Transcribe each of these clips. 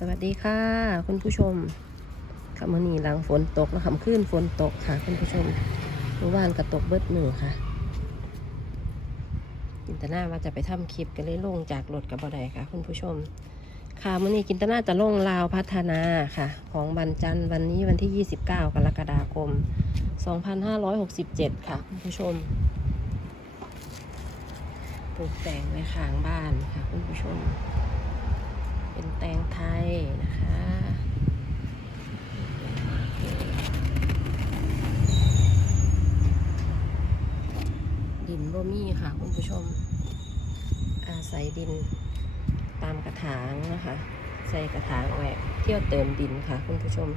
สวัสดีค่ะ คุณผู้ชมคำวันนี้หลังฝนตกแล้วคำขึ้นฝนตกค่ะ คุณผู้ชมเมื่อวานก็ตกเบิดมือค่ะกินตนาว่าจะไปทำคลิปกันเลยลงจากรถกับบ่ได้ค่ะ คุณผู้ชม ค่ะมื่อนี้กินตนาจะลงลาวพัฒนาค่ะ ของวันจันทร์วันนี้วันที่ 29 กรกฎาคม 2567 ค่ะ คุณผู้ชมปลูกแต่งไว้ข้างบ้านค่ะ คุณผู้ชม เป็นแตงไทยนะคะดินบ่มีค่ะคุณผู้ชม อาศัยดินตามกระถางนะคะ ใส่กระถางแหวกเที่ยวเติมดินค่ะคุณผู้ชม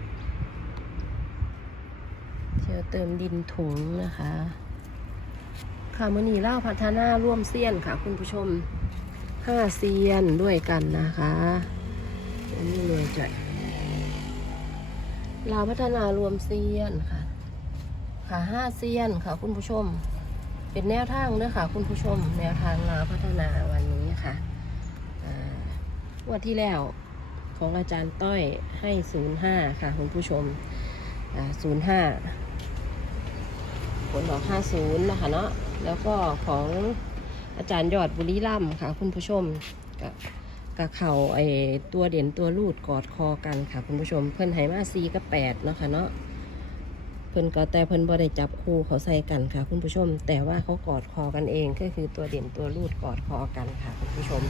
เที่ยวเติมดินถุงนะคะ ค่ะมือนีเล่าพัฒนาร่วมเซียนค่ะคุณผู้ชม ห้าเซียนด้วยกันนะคะอันนี้เลยจ่อยเราวพัฒนารวมเซียนค่ะ ค่ะห้าเซียนค่ะคุณผู้ชม เป็นแนวทางด้อค่ะ คุณผู้ชม แนวทางลาวพัฒนาวันนี้ค่ะวันที่แล้วของอาจารย์ต้อยให้ศูนย์ห้าค่ะ คุณผู้ชมศูนย์ห้าผลดอกห้าศูนย์นะคะเนาะแล้วก็ของ อาจารย์ยอดบุรีรัมค่ะ คุณผู้ชมกับกับเข่าไอตัวเด่นตัวรูดกอดคอกันค่ะ คุณผู้ชม เพิ่นไหมาซีกับแปดเนาะค่ะเนาะเพิ่นก็แต่เพิ่นบ่ได้จับคู่เขาใส่กันค่ะ คุณผู้ชม แต่ว่าเขากอดคอกันเองก็คือตัวเด่นตัวรูดกอดคอกันค่ะ คุณผู้ชม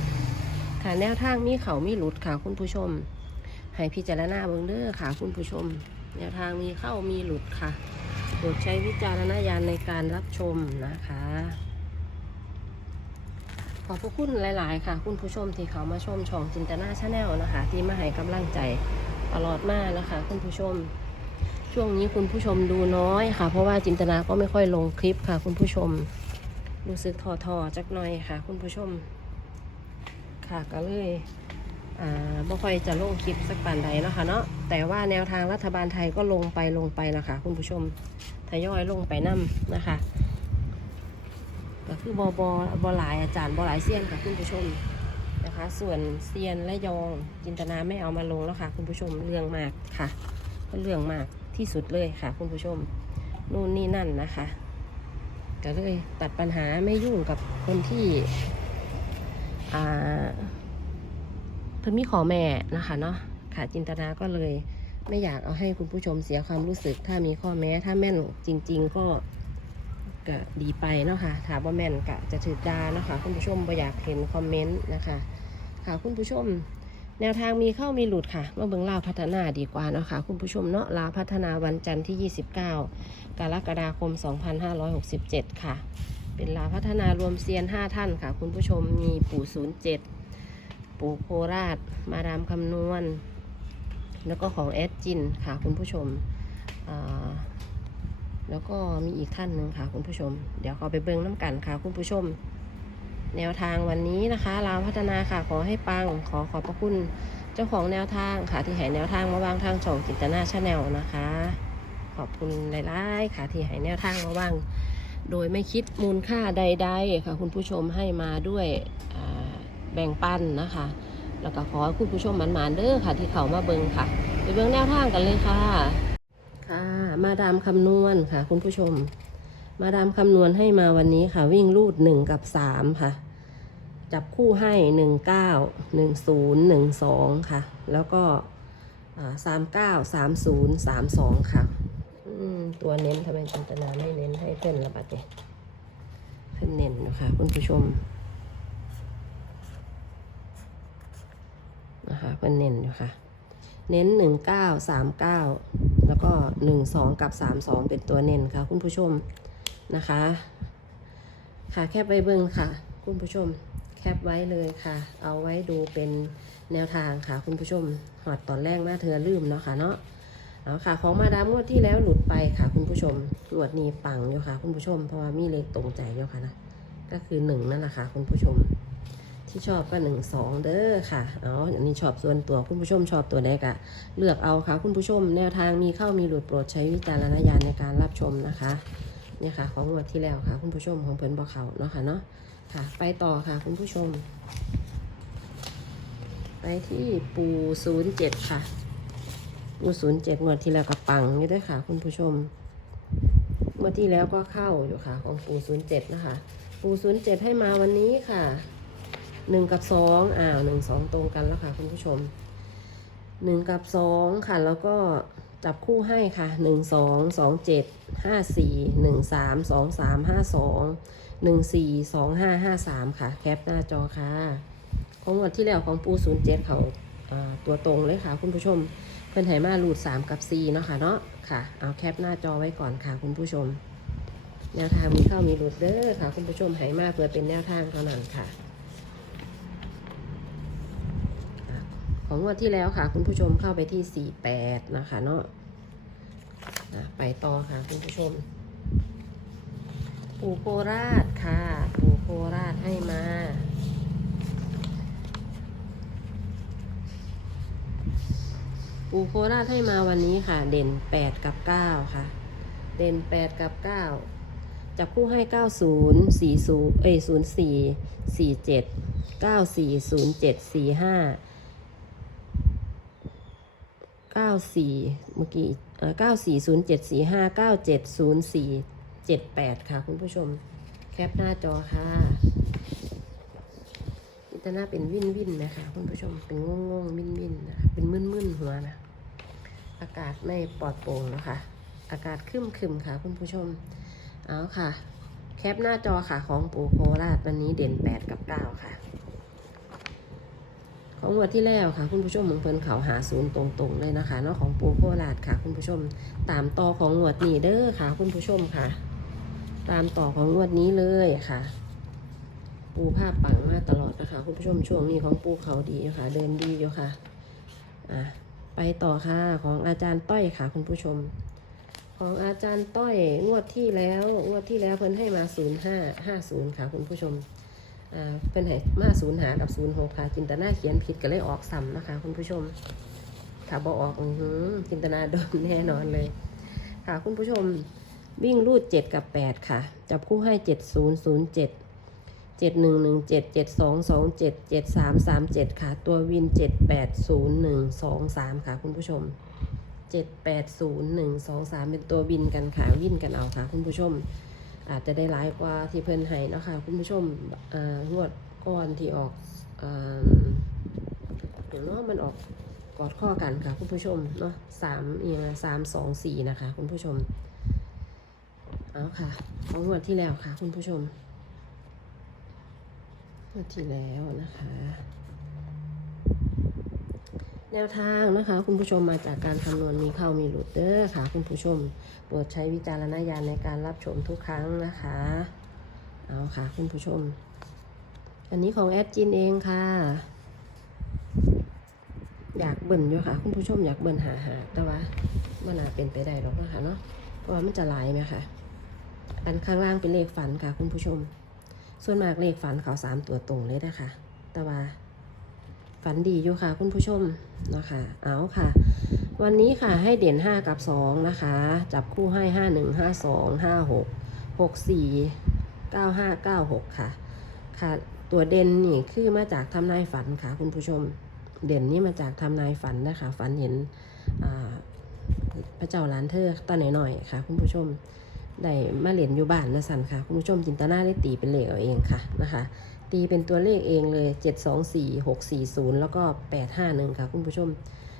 ค่ะแนวทางมีเขามีหลุดค่ะ คุณผู้ชม ให้พิจารณาเบิ่งเด้อค่ะ คุณผู้ชม แนวทางมีเข้ามีหลุดค่ะโปรดใช้วิจารณญาณในการรับชมนะคะ ขอบพระคุณหลาย ๆ ค่ะ คุณผู้ชมที่เขามาชมช่องจินตนาชาแนลนะคะ ที่มาให้กำลังใจตลอดมากนะคะ คุณผู้ชม ช่วงนี้คุณผู้ชมดูน้อยค่ะ เพราะว่าจินตนาก็ไม่ค่อยลงคลิปค่ะ คุณผู้ชมรู้สึกท้อๆจักหน่อยค่ะ คุณผู้ชม ค่ะก็เลยอ่าบ่ค่อยจะลงคลิปสักปานใดนะคะเนาะแต่ว่าแนวทางรัฐบาลไทยก็ลงไปลงไปนะคะ คุณผู้ชมทยอยลงไปนํนะคะ ก็คือบอบอบอหลายอาจารย์บอหลายเซียนค่ะคุณผู้ชมนะคะ ส่วนเซียนและยองจินตนาไม่เอามาลงแล้วค่ะ คุณผู้ชมเรื่องมากค่ะก็เรื่องมากที่สุดเลยค่ะ คุณผู้ชมนู่นนี่นั่นนะคะก็เลยตัดปัญหาไม่ยุ่งกับคนที่อ่าเพิ่นมีขอแม่นะคะเนาะค่ะจินตนาก็เลยไม่อยากเอาให้คุณผู้ชมเสียความรู้สึก ถ้ามีข้อแม้ถ้าแม่นจริง ๆ ก็ ก็ดีไปเนาะค่ะถามว่าแม่นกะจะถือดาเนาะค่ะคุณผู้ชมบ่อยากเห็นคอมเมนต์นะคะค่ะคุณผู้ชม แนวทางมีเข้ามีหลุดค่ะมาเบิ่งลาวพัฒนาดีกว่าเนาะค่ะคุณผู้ชมเนาะลาวพัฒนาวันจันทร์ที่ 29 กรกฎาคม 2567 ค่ะ เป็นลาวพัฒนารวมเซียน 5 ท่านค่ะ คุณผู้ชมมีปู่ 07 ปู่โคราช มาดามคำนวณ แล้วก็ของแอดจินค่ะคุณผู้ชมอ่า แล้วก็มีอีกท่านหนึ่งค่ะ คุณผู้ชม เดี๋ยวขอไปเบิ้งน้ำกันค่ะ คุณผู้ชม แนวทางวันนี้นะคะลาวพัฒนาค่ะขอให้ปัง ขอขอบพระคุณเจ้าของแนวทางค่ะ ที่ให้แนวทางมาวางทางช่องจินตนาชาแนลนะคะ ขอบคุณหลายๆค่ะ ที่ให้แนวทางมาวางโดยไม่คิดมูลค่าใด ๆ ค่ะ คุณผู้ชมให้มาด้วยแบ่งปันนะคะ แล้วก็ขอคุณผู้ชมหมันๆเด้อค่ะ ที่เขามาเบิ้งค่ะ ไปเบิ้งแนวทางกันเลยค่ะ ค่ะ มาดามคำนวณค่ะ คุณผู้ชม มาดามคำนวณให้มาวันนี้ค่ะ วิ่งรูดหนึ่งกับสามค่ะ จับคู่ให้หนึ่งเก้าหนึ่งศูนย์หนึ่งสองค่ะ แล้วก็สามเก้าสามศูนย์สามสองค่ะตัวเน้นทำไมจินตนาไม่เน้นให้เพื่อนละบัดเนี่ยเพื่อนเน้นนะคะคุณผู้ชมนะคะเพื่อนเน้นอยู่ค่ะ เน้นหนึ่งเก้าสามเก้าแล้วก็หนึ่งสองกับสามสองเป็นตัวเน้นค่ะ คุณผู้ชมนะคะ ค่ะแคปไว้เบิ้งค่ะ คุณผู้ชม แคปไว้เลยค่ะ เอาไว้ดูเป็นแนวทางค่ะ คุณผู้ชมหอดตอนแรกหน้าเธอลืมเนาะค่ะเนาะเอาค่ะ ของมาดามงวดที่แล้วหลุดไปค่ะ คุณผู้ชมงวดนี้ปังอยู่ค่ะ คุณผู้ชม เพราะว่ามีเลขตรงใจอยู่ค่ะนะก็คือหนึ่งนั่นแหละค่ะ คุณผู้ชม ที่ชอบก็หนึ่งสองเด้อค่ะ เอาอันนี้ชอบส่วนตัวคุณผู้ชมชอบตัวใดกะเลือกเอาค่ะ คุณผู้ชมแนวทางมีเข้ามีหลุดโปรดใช้วิจารณญาณในการรับชมนะคะเนี่ยค่ะ ของงวดที่แล้วค่ะ คุณผู้ชมของเพิ่นบอกเขาเนาะค่ะเนาะค่ะ ไปต่อค่ะ คุณผู้ชม ไปที่ปูศูนย์เจ็ดค่ะ ปูศูนย์เจ็ดงวดที่แล้วก็ปังอยู่ด้วยค่ะ คุณผู้ชมงวดที่แล้วก็เข้าอยู่ค่ะ ของปูศูนย์เจ็ดนะคะ ปูศูนย์เจ็ดให้มาวันนี้ค่ะ หนึ่งกับสองอ้าวหนึ่งสองตรงกันแล้วค่ะคุณผู้ชมหนึ่งกับสองค่ะ แล้วก็จับคู่ให้ค่ะหนึ่งสองสองเจ็ดห้าสี่หนึ่งสามสองสามห้าสองหนึ่งสี่สองห้าห้าสามค่ะ แคปหน้าจอค่ะ ของงวดที่แล้วของปูศูนย์เจ็ดเขาตัวตรงเลยค่ะ คุณผู้ชมเพื่อนไหมารูด3กับ4เนาะค่ะเนาะค่ะ เอาแคปหน้าจอไว้ก่อนค่ะ คุณผู้ชมแนวทางมีเข้ามีรูดเด้อค่ะ คุณผู้ชมไหมาเพื่อเป็นแนวทางเท่านั้นค่ะ ของงวดที่แล้วค่ะ คุณผู้ชมเข้าไปที่ 48 นะคะเนาะไปต่อค่ะคุณผู้ชม ปูโคราชค่ะ ปูโคราชให้มาปูโคราชให้มาวันนี้ค่ะ เด่น 8 กับ 9 ค่ะ เด่น 8 กับ 9 จับคู่ให้ 90 40เอ้ย04 47 94 07 45 94เมื่อกี้เอ่อ94 07 45 97 04 78ค่ะ คุณผู้ชม แคปหน้าจอค่ะอินเตอร์น่าเป็นวินวินนะคะ คุณผู้ชมเป็นง่งงๆวินวินนะคะเป็นมึนมึนหัวนะอากาศไม่ปลอดโปร่งนะคะ อากาศคึมคึมค่ะ คุณผู้ชม เอาค่ะ แคปหน้าจอค่ะของปูโคราชวันนี้เด่น8กับ9ค่ะ ของงวันที่แล้วค่ะ คุณผู้ชมเมืองเพิ่นเขาหาศูนย์ตรงๆเลยนะคะเนาะของปูโคราชค่ะ คุณผู้ชมตามต่อของงวดนี้เด้อค่ะ คุณผู้ชมค่ะ ตามต่อของงวดนี้เลยค่ะ ปูภาพปังมาตลอดนะคะ คุณผู้ชมช่วงนี้ของปูเขาดีค่ะเดินดีอยู่ค่ะอะไปต่อค่ะของอาจารย์ต้อยค่ะ คุณผู้ชม ของอาจารย์ต้อยงวดที่แล้วงวดที่แล้วเพิ่นให้มาศูนย์ห้าห้าศูนย์ค่ะ คุณผู้ชม เพิ่นให้มาศูนย์หากับศูนย์หกค่ะจินตนาเขียนผิดก็เลยออกซ้ำนะคะ คุณผู้ชมถ้าบอออกอือหือจินตนาโดนแน่นอนเลย ค่ะคุณผู้ชมวิ่งรูดเจ็ดกับแปดค่ะ จับคู่ให้เจ็ดศูนย์ศูนย์เจ็ดเจ็ดหนึ่งหนึ่งเจ็ดเจ็ดสองสองเจ็ดเจ็ดสามสามเจ็ดค่ะ ตัววินเจ็ดแปดศูนย์หนึ่งสองสามค่ะ คุณผู้ชมเจ็ดแปดศูนย์หนึ่งสองสามเป็นตัววินกันค่ะ วินกันเอาค่ะ คุณผู้ชม อาจจะได้หลายกว่าที่เพิ่นให้เนาะคะคุณผู้ชมเอ่องวดก่อนที่ออกเอ่อเดี๋ยวเนาะมันออกกอดข้อกันค่ะคุณผู้ชมเนาะสามเอียงสามสองสี่นะคะ คุณผู้ชมเอาค่ะของงวดที่แล้วค่ะ คุณผู้ชมงวดที่แล้วนะคะ แนวทางนะคะคุณผู้ชมมาจากการคำนวณมีเข้ามีหลุดเด้อค่ะ คุณผู้ชมโปรดใช้วิจารณญาณในการรับชมทุกครั้งนะคะเอาค่ะคุณผู้ชม อันนี้ของแอดจินเองค่ะ อยากเบิ่นอยู่ค่ะ คุณผู้ชมอยากเบิ่นหาหาแต่ว่ามันอาจเป็นไปได้หรอกนะคะเนาะเพราะว่ามันจะหลายไหมคะอันข้างล่างเป็นเลขฝันค่ะ คุณผู้ชม ส่วนมากเลขฝันเขาสามตัวตรงเลยนะคะแต่ว่า ฝันดีอยู่ค่ะ คุณผู้ชมนะคะ เอาค่ะ วันนี้ค่ะให้เด่น 5 กับ 2 นะคะ จับคู่ให้ 5 1 5 2 5 6 6 4 9 5 9 6 ค่ะ ค่ะ ตัวเด่นนี่คือมาจากทำนายฝันค่ะ คุณผู้ชม เด่นนี่มาจากทำนายฝันนะคะ ฝันเห็นพระเจ้าหลานเธอตอนหน่อยๆค่ะ คุณผู้ชมได้มาเหรียนอยู่บ้านนะสันค่ะ คุณผู้ชมจินตนาได้ตีเป็นเหลขเอาเองค่ะนะคะ ตีเป็นตัวเลขเองเลย 7 2 4 6 4 0 แล้วก็ 8 5 1 ค่ะคุณผู้ชม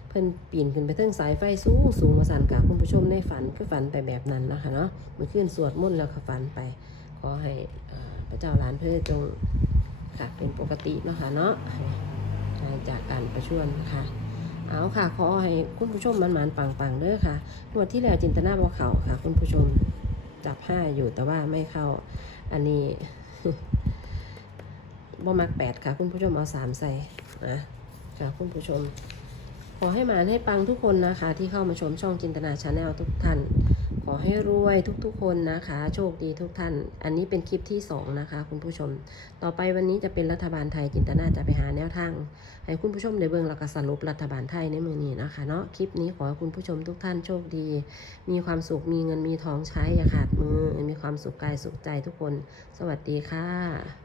เพิ่นปีนขึ้นไปเทิงสายไฟสูงสูงมาสั่นค่ะคุณผู้ชมในฝันก็ฝันไปแบบนั้นนะคะเนาะเมื่อคืนสวดมนต์แล้วก็ฝันไป ขอให้พระเจ้าหลานเพื่อจงค่ะเป็นปกติเนาะค่ะเนาะจากการประชวรค่ะเอาค่ะ ขอให้คุณผู้ชมมันมันๆปังๆเด้อค่ะงวดที่แล้วจินตนาบ่เขาค่ะ คุณผู้ชมจับห้าอยู่แต่ว่าไม่เข้า อันนี้ บ่มักแปดค่ะ คุณผู้ชมเอาสามใส่นะค่ะคุณผู้ชม ขอให้หมานให้ปังทุกคนนะคะ ที่เข้ามาชมช่องจินตนาชาแนลทุกท่าน ขอให้รวยทุกๆคนนะคะ โชคดีทุกท่าน อันนี้เป็นคลิปที่สองนะคะ คุณผู้ชม ต่อไปวันนี้จะเป็นรัฐบาลไทยจินตนาจะไปหาแนวทางให้คุณผู้ชมได้เบิ่งแล้วก็สรุปรัฐบาลไทยในมือนี้นะคะเนาะคลิปนี้ขอให้คุณผู้ชมทุกท่านโชคดี มีความสุขมีเงินมีทองใช้อย่าขาดมือมีความสุขกายสุขใจทุกคน สวัสดีค่ะ